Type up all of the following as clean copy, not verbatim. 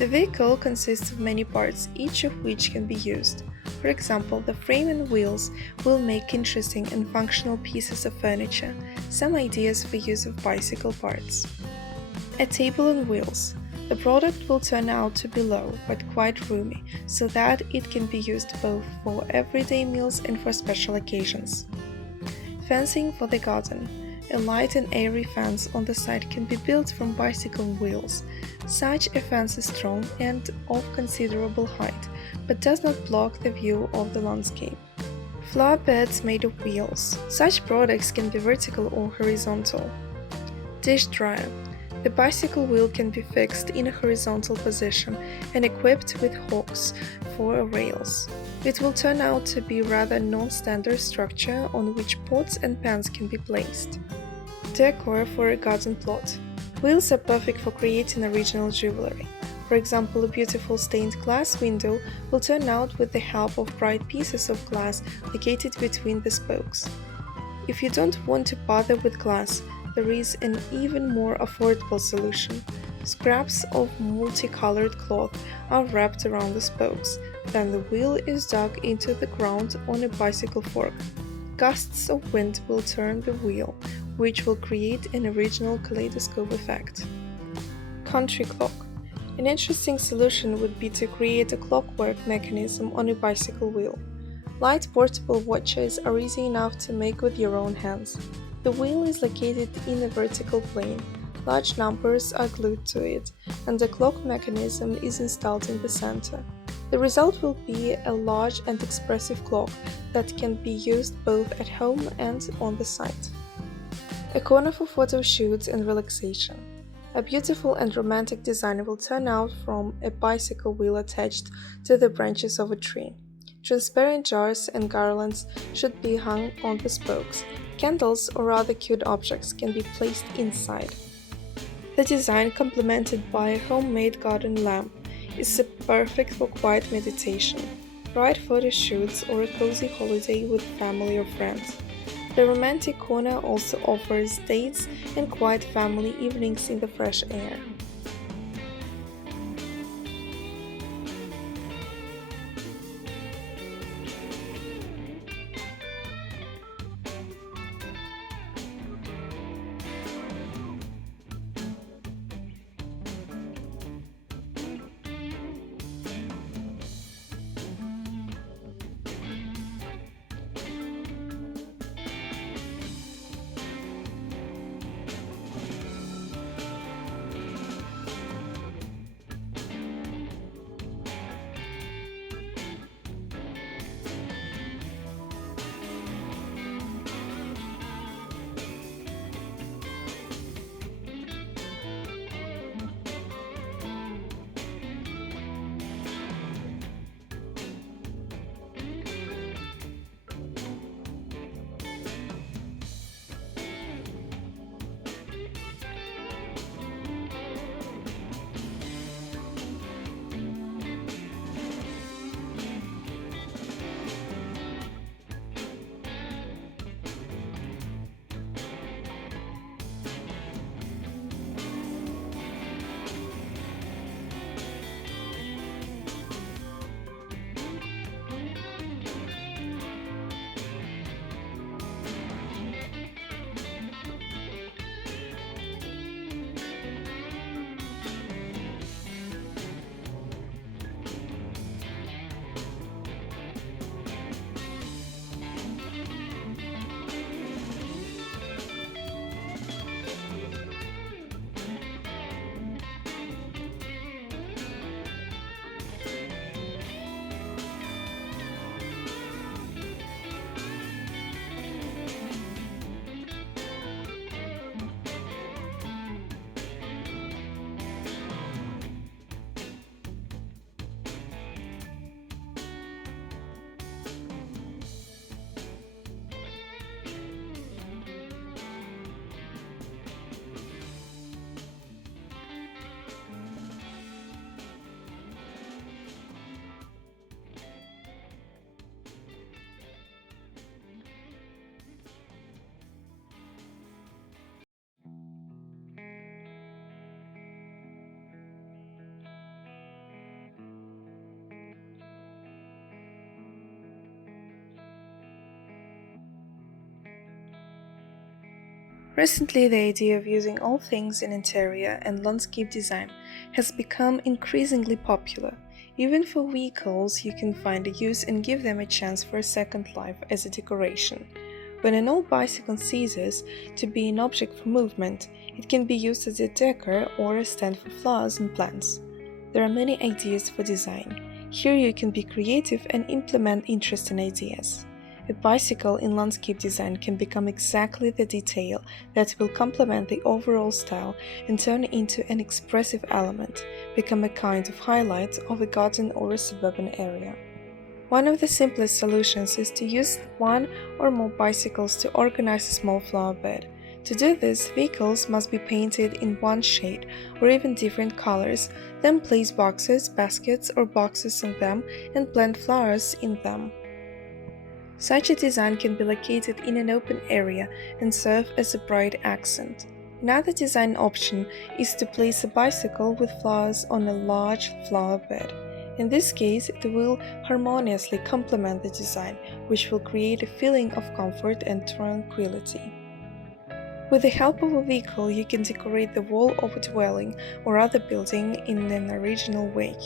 The vehicle consists of many parts, each of which can be used. For example, the frame and wheels will make interesting and functional pieces of furniture. Some ideas for use of bicycle parts. A table on wheels. The product will turn out to be low but quite roomy, so that it can be used both for everyday meals and for special occasions. Fencing for the garden. A light and airy fence on the side can be built from bicycle wheels. Such a fence is strong and of considerable height, but does not block the view of the landscape. Flower beds made of wheels. Such products can be vertical or horizontal. Dish dryer. The bicycle wheel can be fixed in a horizontal position and equipped with hooks for rails. It will turn out to be a rather non-standard structure on which pots and pans can be placed. Decor for a garden plot. Wheels are perfect for creating original jewelry. For example, a beautiful stained glass window will turn out with the help of bright pieces of glass located between the spokes. If you don't want to bother with glass, there is an even more affordable solution. Scraps of multicolored cloth are wrapped around the spokes, then the wheel is dug into the ground on a bicycle fork. Gusts of wind will turn the wheel, which will create an original kaleidoscope effect. Country clock. An interesting solution would be to create a clockwork mechanism on a bicycle wheel. Light portable watches are easy enough to make with your own hands. The wheel is located in a vertical plane. Large numbers are glued to it, and the clock mechanism is installed in the center. The result will be a large and expressive clock that can be used both at home and on the site. A corner for photo shoots and relaxation. A beautiful and romantic design will turn out from a bicycle wheel attached to the branches of a tree. Transparent jars and garlands should be hung on the spokes. Candles or other cute objects can be placed inside. The design, complemented by a homemade garden lamp, is perfect for quiet meditation, bright photo shoots, or a cozy holiday with family or friends. The romantic corner also offers dates and quiet family evenings in the fresh air. Recently, the idea of using all things in interior and landscape design has become increasingly popular. Even for vehicles, you can find a use and give them a chance for a second life as a decoration. When an old bicycle ceases to be an object for movement, it can be used as a decor or a stand for flowers and plants. There are many ideas for design. Here you can be creative and implement interesting ideas. A bicycle in landscape design can become exactly the detail that will complement the overall style and turn it into an expressive element, become a kind of highlight of a garden or a suburban area. One of the simplest solutions is to use one or more bicycles to organize a small flower bed. To do this, vehicles must be painted in one shade or even different colors, then place boxes, baskets, or boxes on them and plant flowers in them. Such a design can be located in an open area and serve as a bright accent. Another design option is to place a bicycle with flowers on a large flower bed. In this case, it will harmoniously complement the design, which will create a feeling of comfort and tranquility. With the help of a vehicle, you can decorate the wall of a dwelling or other building in an original way.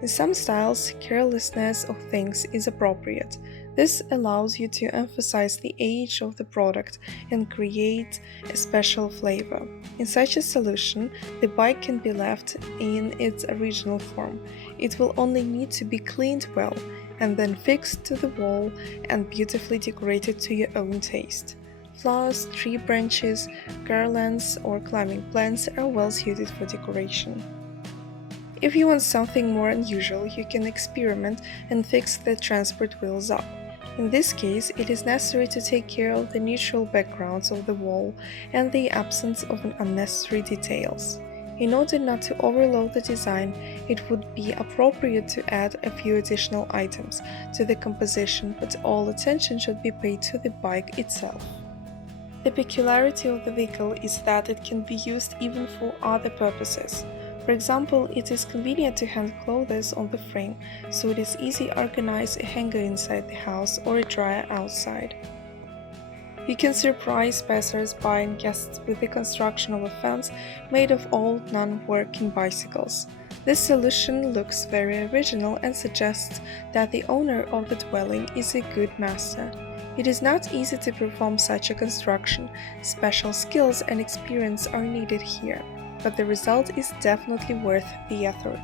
In some styles, carelessness of things is appropriate. This allows you to emphasize the age of the product and create a special flavor. In such a solution, the bike can be left in its original form. It will only need to be cleaned well and then fixed to the wall and beautifully decorated to your own taste. Flowers, tree branches, garlands, or climbing plants are well suited for decoration. If you want something more unusual, you can experiment and fix the transport wheels up. In this case, it is necessary to take care of the neutral backgrounds of the wall and the absence of unnecessary details. In order not to overload the design, it would be appropriate to add a few additional items to the composition, but all attention should be paid to the bike itself. The peculiarity of the vehicle is that it can be used even for other purposes. For example, it is convenient to hang clothes on the frame, so it is easy to organize a hanger inside the house or a dryer outside. You can surprise passers-by and guests with the construction of a fence made of old non-working bicycles. This solution looks very original and suggests that the owner of the dwelling is a good master. It is not easy to perform such a construction. Special skills and experience are needed here, but the result is definitely worth the effort.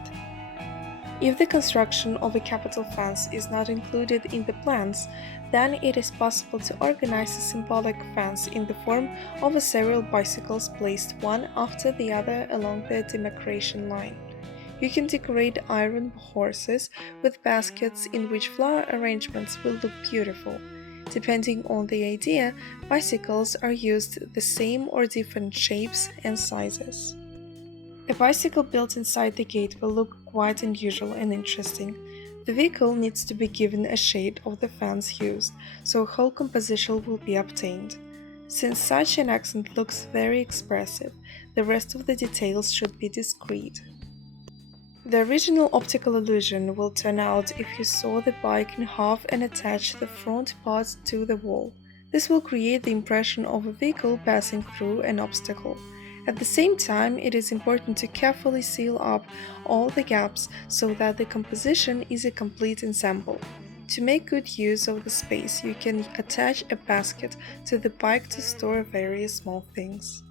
If the construction of a capital fence is not included in the plans, then it is possible to organize a symbolic fence in the form of several bicycles placed one after the other along the demarcation line. You can decorate iron horses with baskets in which flower arrangements will look beautiful. Depending on the idea, bicycles are used the same or different shapes and sizes. A bicycle built inside the gate will look quite unusual and interesting. The vehicle needs to be given a shade of the fence used, so a whole composition will be obtained. Since such an accent looks very expressive, the rest of the details should be discreet. The original optical illusion will turn out if you saw the bike in half and attach the front parts to the wall. This will create the impression of a vehicle passing through an obstacle. At the same time, it is important to carefully seal up all the gaps so that the composition is a complete ensemble. To make good use of the space, you can attach a basket to the bike to store various small things.